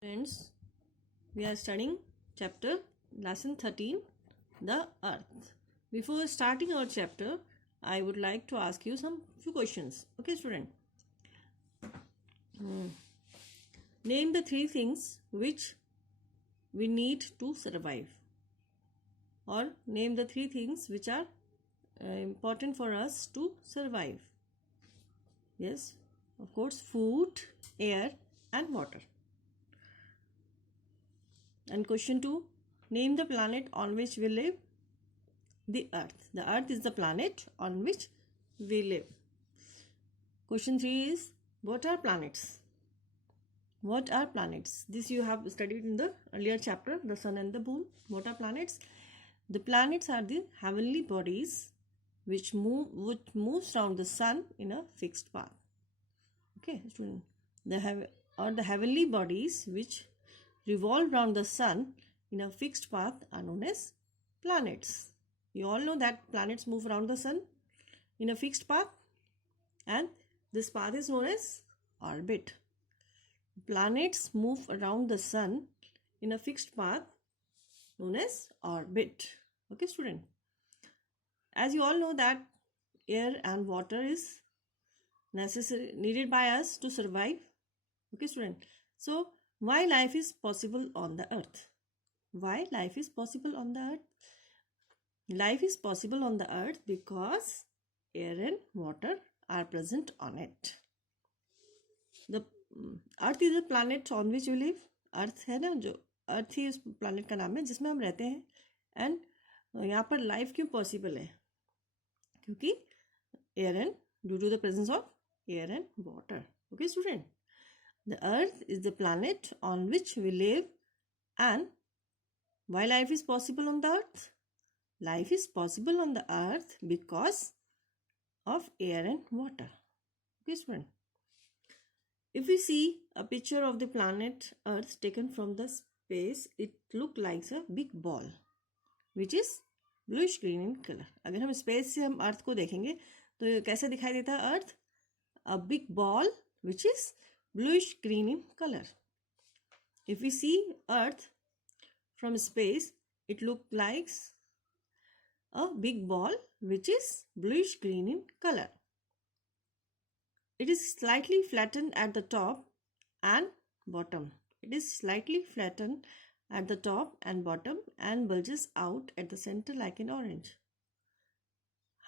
Friends, we are studying chapter lesson 13, the earth. Before starting our chapter, I would like to ask you some few questions. Okay, student? Name the three things which we need to survive, or name the three things which are important for us to survive. Yes, of course, food, air, and water. And question 2, name the planet on which we live. The earth. The earth is the planet on which we live. Question 3 is, what are planets? What are planets? This you have studied in the earlier chapter, the sun and the moon. What are planets? The planets are the heavenly bodies which moves around the sun in a fixed path. Okay, student. The heavenly bodies which revolve around the sun in a fixed path are known as planets. You all know that planets move around the sun in a fixed path, and this path is known as orbit. Planets move around the sun in a fixed path known as orbit. Okay, student. As you all know that air and water is needed by us to survive. Okay, student. So, why life is possible on the earth? Why life is possible on the earth? Life is possible on the earth because air and water are present on it. The earth is a planet on which we live. Earth है ना, जो अर्थ ही उस planet का नाम है जिसमें हम रहते हैं. And यहाँ पर life क्यों possible है? क्योंकि air and due to the presence of air and water. Okay, student. The earth is the planet on which we live, and why life is possible on the earth? Life is possible on the earth because of air and water. Okay, student. If we see a picture of the planet Earth taken from the space, it looks like a big ball, which is bluish green in color. अगर हम space से हम Earth को देखेंगे तो ये कैसे दिखाई देता है Earth? A big ball which is bluish green in color. If we see Earth from space, it looks like a big ball which is bluish green in color. It is slightly flattened at the top and bottom. It is slightly flattened at the top and bottom and bulges out at the center like an orange.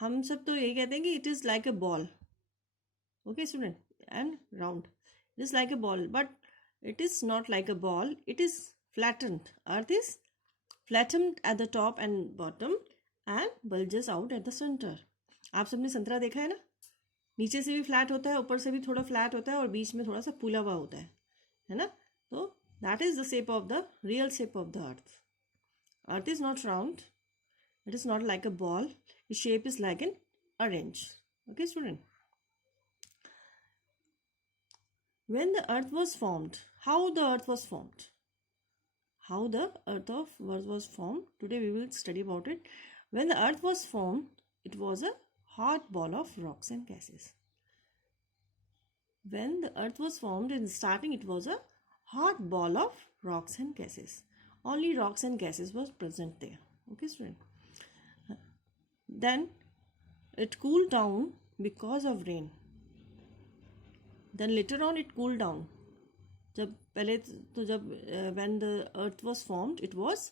हम सब तो यही कहते हैं कि it is like a ball. Okay, student, and round. It is like a ball, but it is not like a ball. It is flattened. Earth is flattened at the top and bottom and bulges out at the center. आप सबने संतरा देखा है ना? नीचे से भी flat होता है, ऊपर से भी थोड़ा फ्लैट होता है और बीच में थोड़ा सा फूला हुआ होता है ना? तो that is the shape of the real shape of the earth. Earth is not round, it is not like a ball, its shape is like an orange. Okay student. When the earth was formed, how the earth was formed? How the earth was formed? Today we will study about it. When the earth was formed, it was a hot ball of rocks and gases. When the earth was formed, in starting it was a hot ball of rocks and gases. Only rocks and gases was present there. Okay, student. Then it cooled down because of rain. Then later on it cooled down. जब पहले तो जब when the earth was formed, it was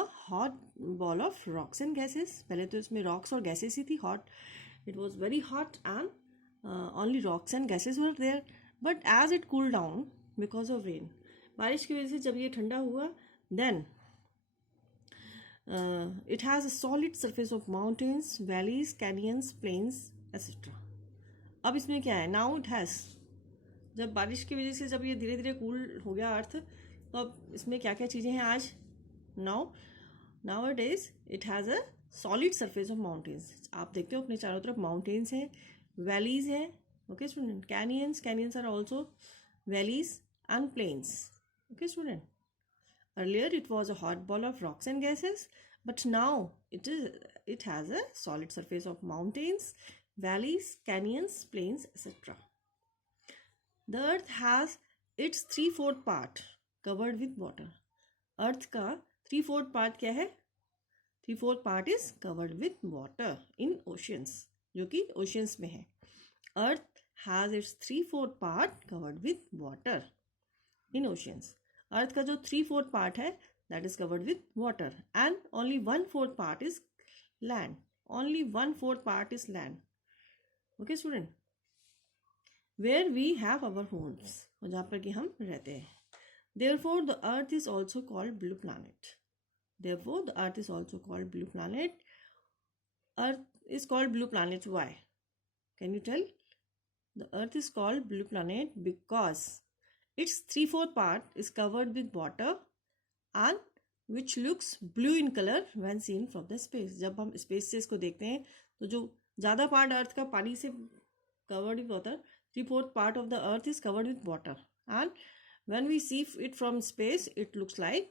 a hot ball of rocks and gases. पहले तो इसमें rocks और gases ही थी. Hot, it was very hot and only rocks and gases were there. But as it cooled down because of rain, बारिश की वजह से जब ये ठंडा हुआ, then it has a solid surface of mountains, valleys, canyons, plains, etc. अब इसमें क्या है? Now it has, जब बारिश की वजह से जब ये धीरे धीरे कूल हो गया अर्थ, तो अब इसमें क्या क्या चीज़ें हैं आज? Nowadays it has a solid surface of mountains. आप देखते हो अपने चारों तरफ माउंटेन्स हैं, वैलीज हैं. Okay student. Canyons are also valleys and plains. Okay student. Earlier it was a hot ball of rocks and gases, but now it has a solid surface of mountains, valleys, canyons, plains, etc. The earth has its 3/4 part covered with water. Earth का 3/4 part क्या है? 3/4 part is covered with water in oceans, जो कि oceans में है. Earth has its 3/4 part covered with water in oceans. Earth का जो 3/4 part है that is covered with water, and only 1/4 part is land. Only 1/4 part is land. Okay student, where we have our homes, जहाँ पर कि हम रहते हैं. Therefore the earth is also called blue planet. Therefore the earth is also called blue planet. Earth is called blue planet. Why? Can you tell? The earth is called blue planet because its 3/4 part is covered with water and which looks blue in color when seen from the space. जब हम space से इसको देखते हैं तो जो ज़्यादा part अर्थ का पानी से covered with water, 3/4 part of the earth is covered with water, and when we see it from space it looks like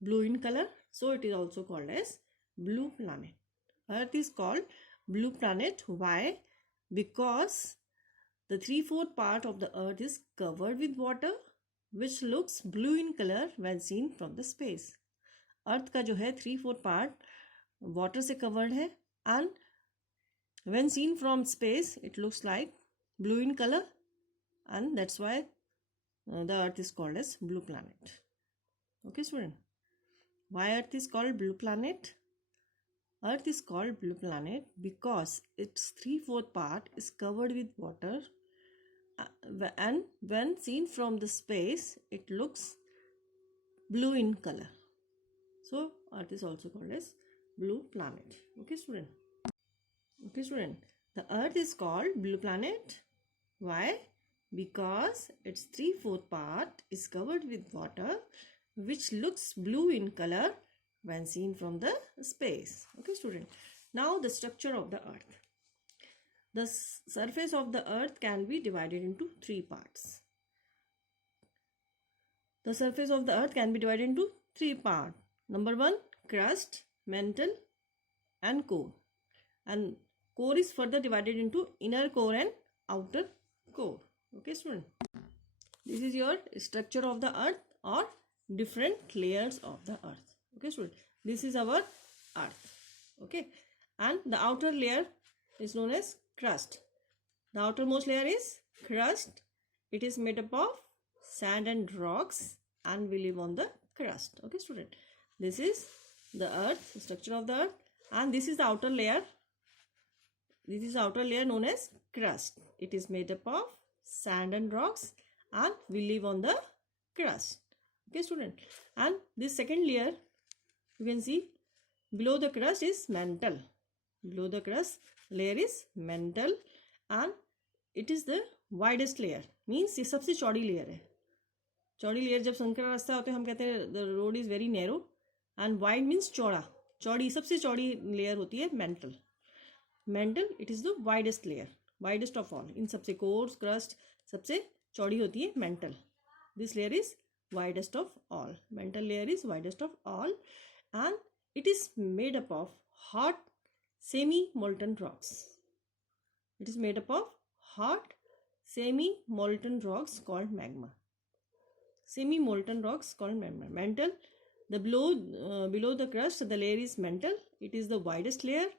blue in color, so it is also called as blue planet. Earth is called blue planet. Why? Because the 3/4 part of the earth is covered with water which looks blue in color when seen from the space. अर्थ का जो है 3/4 part water से covered है and when seen from space it looks like blue in color, and that's why the earth is called as blue planet. Okay student, why earth is called blue planet? Earth is called blue planet because its 3/4 part is covered with water, and when seen from the space it looks blue in color, so earth is also called as blue planet. Okay student, the earth is called blue planet. Why? Because its 3/4 part is covered with water which looks blue in color when seen from the space. Okay student, now the structure of the earth. The surface of the earth can be divided into 3 parts. The surface of the earth can be divided into 3 parts. Number 1, crust, mantle and core. And core is further divided into inner core and outer core. Okay student, this is your structure of the earth or different layers of the earth. Okay student, this is our earth. Okay, and the outer layer is known as crust. The outermost layer is crust. It is made up of sand and rocks and we live on the crust. Okay student, this is the earth, structure of the earth, and this is the outer layer. This is the outer layer known as crust. It is made up of sand and rocks and we live on the crust. Okay student, and this second layer you can see below the crust is mantle. Below the crust layer is mantle and it is the widest layer, means ये सबसे चौड़ी layer है. चौड़ी layer जब संकर रास्ता होते हैं हम कहते हैं the road is very narrow, and wide means चौड़ा. चौड़ी सबसे चौड़ी लेयर होती है mantle. Mantle it is the widest layer, widest of all. इन सबसे कोर्स क्रस्ट सबसे चौड़ी होती है mantle. This layer is widest of all. Mantle layer is widest of all and it is made up of hot semi molten rocks. It is made up of hot semi-molten rocks called magma. Semi-molten rocks called magma. Mantle, the below the crust, the layer is mantle. It is the widest layer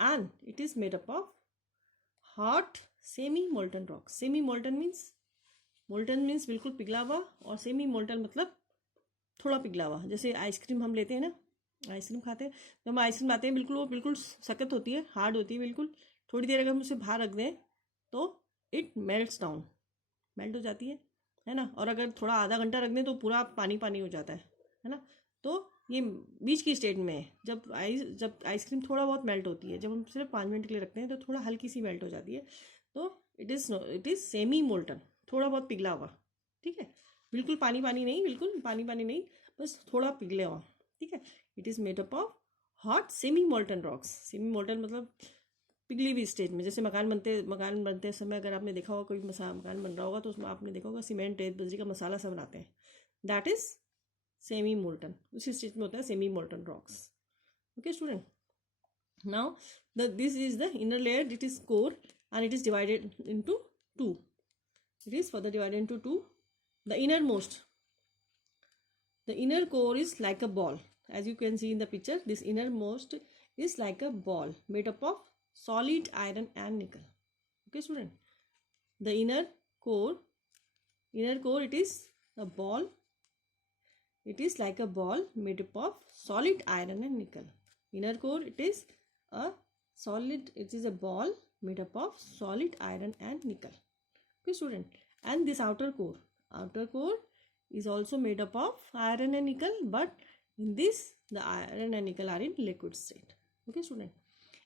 and it is made up of hot semi-molten rocks. Semi-molten means बिल्कुल पिघला हुआ और semi molten मतलब थोड़ा पिघला हुआ. जैसे ice cream हम लेते हैं ना, आइसक्रीम खाते हैं तो हम आइसक्रीम आते हैं बिल्कुल वो बिल्कुल सख्त होती है, हार्ड होती है बिल्कुल. थोड़ी देर अगर हम उसे बाहर रख दें तो इट मेल्ट्स डाउन, मेल्ट हो जाती है ना. और अगर थोड़ा आधा घंटा रख दें तो पूरा पानी पानी हो जाता है ना. तो ये बीच की स्टेट में है. जब आइसक्रीम थोड़ा बहुत मेल्ट होती है, जब हम सिर्फ 5 मिनट के लिए रखते हैं तो थोड़ा हल्की सी मेल्ट हो जाती है. तो इट इज़ सेमी मोल्टन, थोड़ा बहुत पिघला हुआ. ठीक है, बिल्कुल पानी पानी नहीं, बिल्कुल पानी पानी नहीं, बस थोड़ा पिघले हुआ. ठीक है, it is made up of hot semi molten rocks. Semi molten मतलब पिघली हुई स्टेज में. जैसे मकान बनते समय अगर आपने देखा होगा कोई मकान बन रहा होगा तो उसमें आपने देखा होगा सीमेंट रेत बजरी का मसाला सब बनाते हैं. That is semi molten. उसी स्टेज में होता है semi molten rocks. Okay student, now this is the inner layer. It is core and it is divided into 2. It is further divided into 2. The innermost, 3/4 part is covered with water. The outermost layer is crust. It is made up of sand and rocks and we live on the crust. Okay student, the innermost The inner core is like a ball. As you can see in the picture, this innermost is like a ball made up of solid iron and nickel. Okay, student. The inner core, it is a ball. It is like a ball made up of solid iron and nickel. Inner core, it is a ball made up of solid iron and nickel. Okay, student. And this outer core is also made up of iron and nickel, but in this the iron and nickel are in liquid state. Okay, student.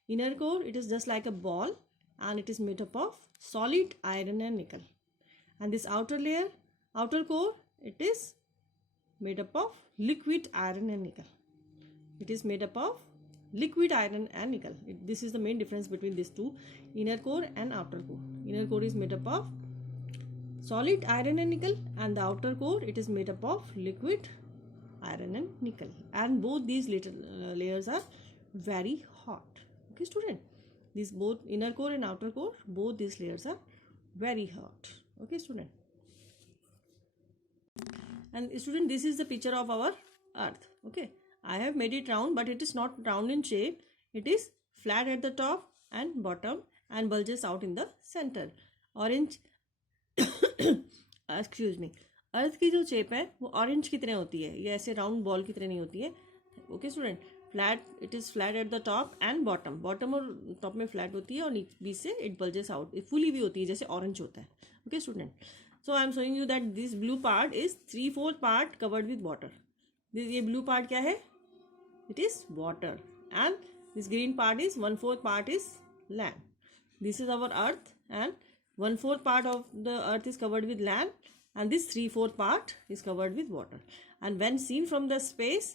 Inner core, it is just like a ball and it is made up of solid iron and nickel. And this outer core, it is made up of liquid iron and nickel. It is made up of liquid iron and nickel. This is the main difference between these two, inner core and outer core. Inner core is made up of solid iron and nickel, and the outer core, it is made up of liquid iron and nickel. And both these little layers are very hot. Okay, student. These both inner core and outer core, both these layers are very hot. Okay, student. And student, this is the picture of our earth. Okay, I have made it round, but it is not round in shape. It is flat at the top and bottom and bulges out in the center. Orange excuse me, earth की जो shape है वो orange की तरह होती है, ये ऐसे राउंड बॉल की तरह नहीं होती है. Okay student. Flat, it is flat at the top and bottom और टॉप में फ्लैट होती है और बीच से इट बल्जेस आउट, फुली भी होती है जैसे ऑरेंज होता है. Okay student. So I am showing you that this blue part is 3/4 part covered with water. ये ब्लू पार्ट क्या है? It is water. And this green part is 1/4 part is land. This is our earth and 1/4 part of the earth is covered with land, and this 3/4 part is covered with water. And when seen from the space,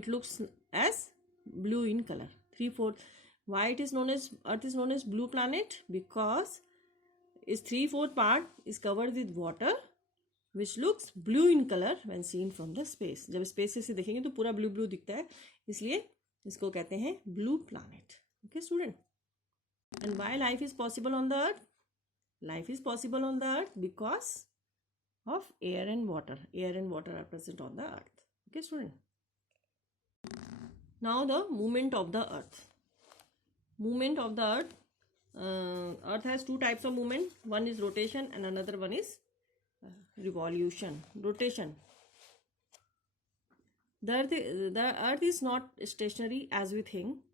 it looks as blue in color. 3/4. Why it is known as earth is known as blue planet? Because its 3/4 part is covered with water, which looks blue in color when seen from the space. जब space से देखेंगे तो पूरा blue blue दिखता है, इसलिए इसको कहते हैं blue planet. Okay, student. And why life is possible on the earth? Life is possible on the earth because of air and water. Air and water are present on the earth. Okay, student. Now the movement of the earth. Movement of the earth. Earth has two types of movement. One is rotation and another one is revolution. Rotation. The earth is not stationary as we think.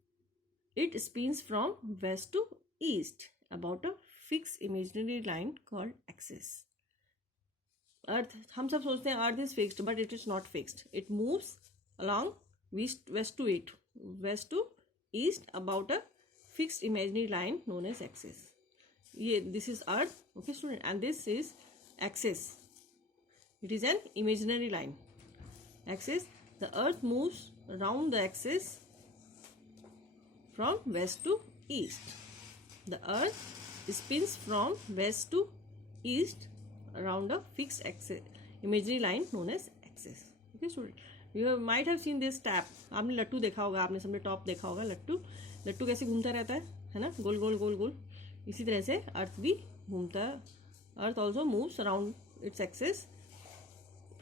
It spins from west to east about a fixed imaginary line called axis. Earth, हम सब सोचते हैं earth is fixed, but it is not fixed. It moves along west to east about a fixed imaginary line known as axis. This is earth. Okay, student. And this is axis. It is an imaginary line. Axis. The earth moves around the axis from west to east. The earth spins from west to east around a fixed axis, imaginary line known as axis. Okay, student. You might have seen this tap. आपने लट्टू देखा होगा, आपने सबने top देखा होगा. लट्टू कैसे घूमता रहता है ना, गोल गोल गोल गोल. इसी तरह से अर्थ भी घूमता है. Earth also moves around its axis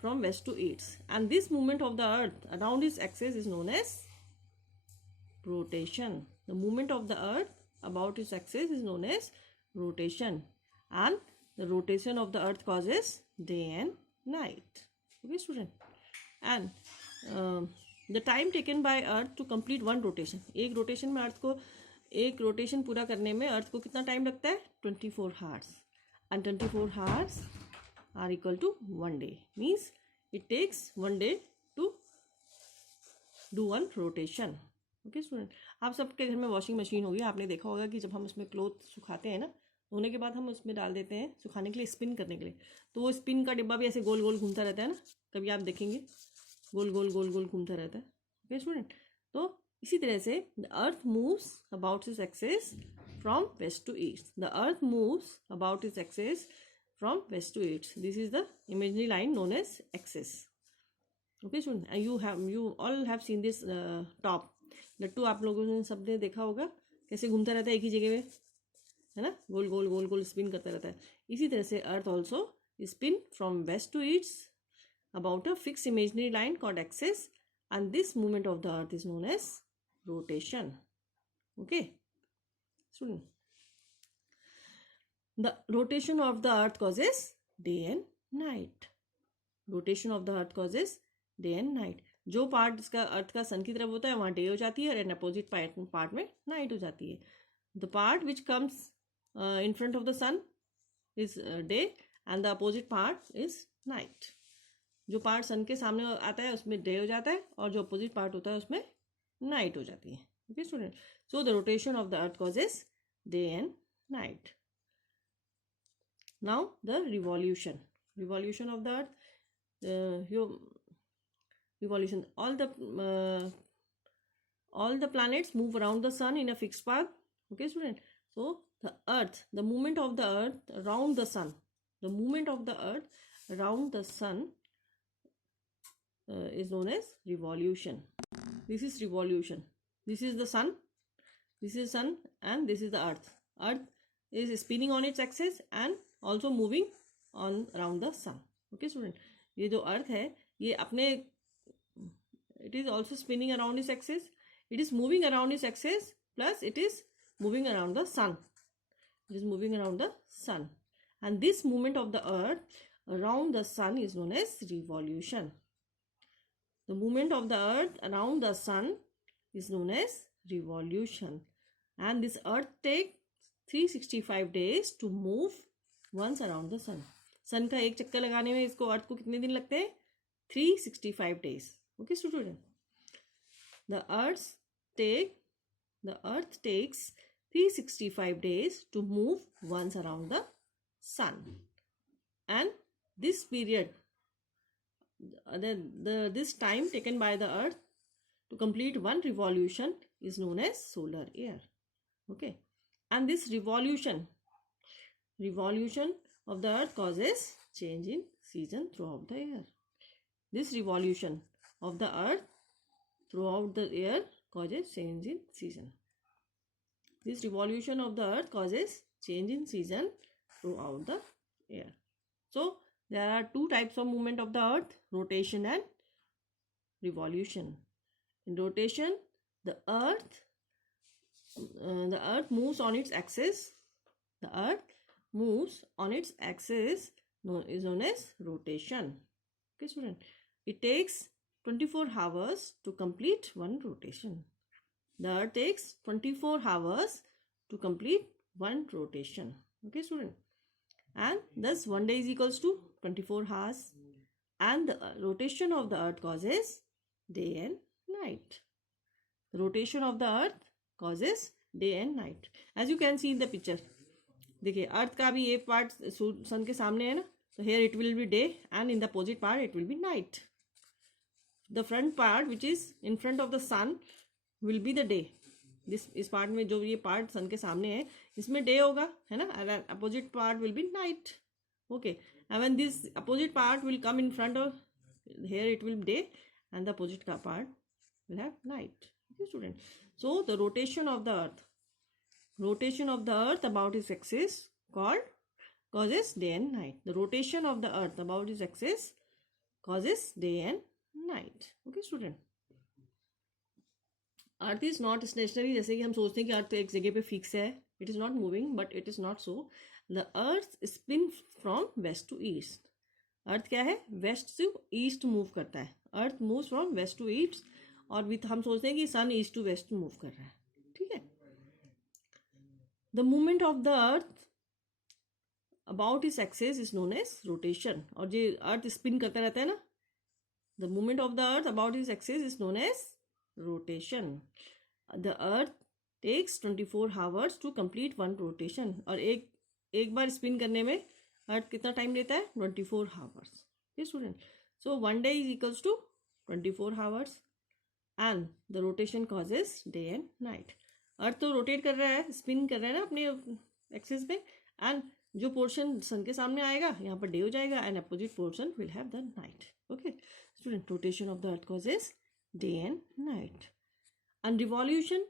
from west to east, and this movement of the earth around its axis is known as rotation. The movement of the earth about its axis is known as rotation, and the rotation of the earth causes day and night. Okay, student. And the time taken by earth to complete one rotation. एक rotation में अर्थ को, एक rotation पूरा करने में अर्थ को कितना time लगता है? 24 hours. And 24 hours are equal to 1 day. Means it takes 1 day to do one rotation. Okay student. आप सबके घर में वॉशिंग मशीन होगी, आपने देखा होगा कि जब हम उसमें क्लोथ सुखाते हैं ना, धोने के बाद हम उसमें डाल देते हैं सुखाने के लिए, स्पिन करने के लिए, तो वो स्पिन का डिब्बा भी ऐसे गोल गोल घूमता रहता है ना, कभी आप देखेंगे गोल गोल गोल गोल घूमता रहता है. Okay student. तो इसी तरह से the earth moves about its axis from west to east. The earth moves about its axis from west to east. This is the imaginary line known as axis. Okay student. You all have seen this top. लट्टू आप लोगों ने सबने देखा होगा कैसे घूमता रहता है एक ही जगह पे, है ना, गोल गोल गोल गोल स्पिन करता रहता है. इसी तरह से earth also spin from west to east about a fixed imaginary line called axis, and this movement of the earth is known as rotation. Okay, student. The rotation of the earth causes day and night. Rotation of the earth causes day and night. जो part इसका अर्थ का सन की तरफ होता है वहाँ day हो जाती है, और अपोजिट पार्ट में नाइट हो जाती है. The part which comes in front of the sun is day and the opposite part is night. जो पार्ट सन के सामने आता है उसमें डे हो जाता है, और जो अपोजिट पार्ट होता है उसमें नाइट हो जाती है. Okay student, so the rotation of the earth causes day and night. Now the revolution of the earth. Revolution. All the planets move around the sun in a fixed path. Okay, student. So the earth, the movement of the earth around the sun, is known as revolution. This is revolution. This is the sun, and this is the earth. Earth is spinning on its axis and also moving on around the sun. Okay, student. ये जो earth है ये अपने it is also spinning around its axis. It is moving around its axis, plus it is moving around the sun. And this movement of the earth around the sun is known as revolution. The movement of the earth around the sun is known as revolution. And this earth takes 365 days to move once around the sun. Sun का एक चक्कर लगाने में इसको अर्थ को कितने दिन लगते हैं? 365 days. Okay, student. The earth takes 365 days to move once around the sun, and this period, this time taken by the earth to complete one revolution is known as solar year. Okay, and this revolution of the earth causes change in season throughout the year. This revolution of the earth throughout the year causes change in season. This revolution of the earth causes change in season throughout the year. So there are two types of movement of the earth: rotation and revolution. In rotation, the earth moves on its axis. The earth moves on its axis is known as rotation. Okay, student. It takes 24 hours to complete one rotation. The earth takes 24 hours to complete one rotation. Okay, student. And thus 1 day is equals to 24 hours. And the rotation of the earth causes day and night. The rotation of the earth causes day and night. As you can see in the picture. देखिए अर्थ का भी एक part sun के सामने है ना, so here it will be day and in the opposite part it will be night. The front part which is in front of the sun will be the day. इस part में जो ये part sun के सामने है इसमें day होगा, है ना, and opposite part will be night. Okay, and when this opposite part will come in front of, here it will be day and the opposite part will have night. Okay, student. So the rotation of the earth about its axis causes day and night. The rotation of the earth about its axis causes day and night. Okay, student. Earth is not stationary. जैसे कि हम सोचते हैं कि अर्थ एक जगह पे fix है, it is not moving, but it is not so. The earth spin from west to east. Earth क्या है? वेस्ट टू ईस्ट मूव करता है. Earth move from west to east, और विथ हम सोचते हैं कि sun east to west move कर रहा है. ठीक है. The movement of the earth about its axis is known as rotation. और जो अर्थ स्पिन करता रहता है ना, the movement of the earth about its axis is known as rotation. The earth takes 24 hours to complete one rotation. और एक बार spin करने में अर्थ कितना टाइम लेता है? 24 hours. Okay, student. So 1 day is equals to 24 hours and the rotation causes day and night. अर्थ तो rotate कर रहा है, स्पिन कर रहा है ना अपने एक्सिस पे, एंड जो पोर्शन सन के सामने आएगा यहाँ पर डे हो जाएगा and opposite portion will have the night. Okay student. Rotation of the earth causes day and night. And revolution,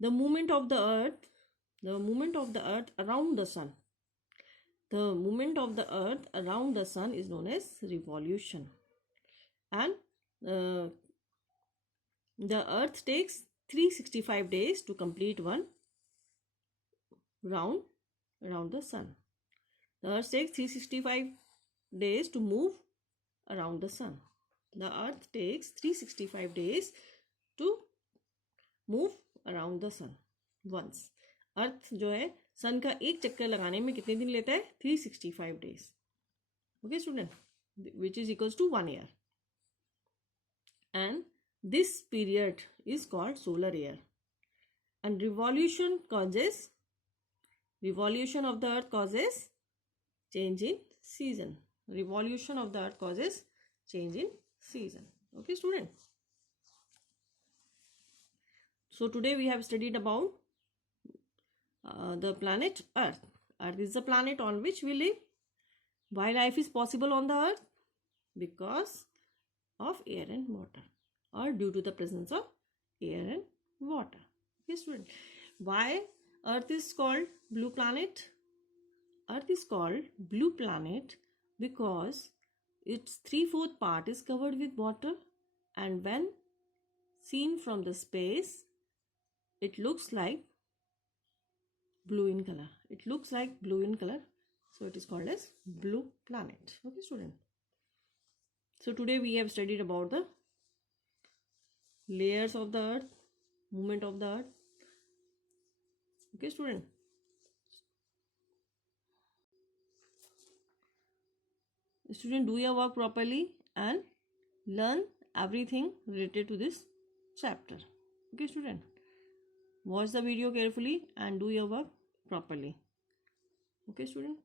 the movement of the earth around the sun. The movement of the earth around the sun is known as revolution. and uh, the earth takes 365 days to complete one round around the sun. The earth takes 365 days to move around the sun. The earth takes 365 days to move around the sun once. अर्थ जो है सन का एक चक्कर लगाने में कितने दिन लेता है? 365 days. Okay student, which is equals to 1 year. And this period is called solar year. And revolution of the earth causes change in season. Revolution of the earth causes change in season. Okay student. So today we have studied about the planet earth. Earth is the planet on which we live. Why life is possible on the earth? Because of air and water, or due to the presence of air and water. Okay student. Why earth is called blue planet? Earth is called blue planet because its 3/4 part is covered with water, and when seen from the space it looks like blue in color. It looks like blue in color, so it is called as blue planet. Okay student. So today we have studied about the layers of the earth, movement of the earth. Okay student. Student, do your work properly and learn everything related to this chapter. Okay student. Watch the video carefully and do your work properly. Okay student.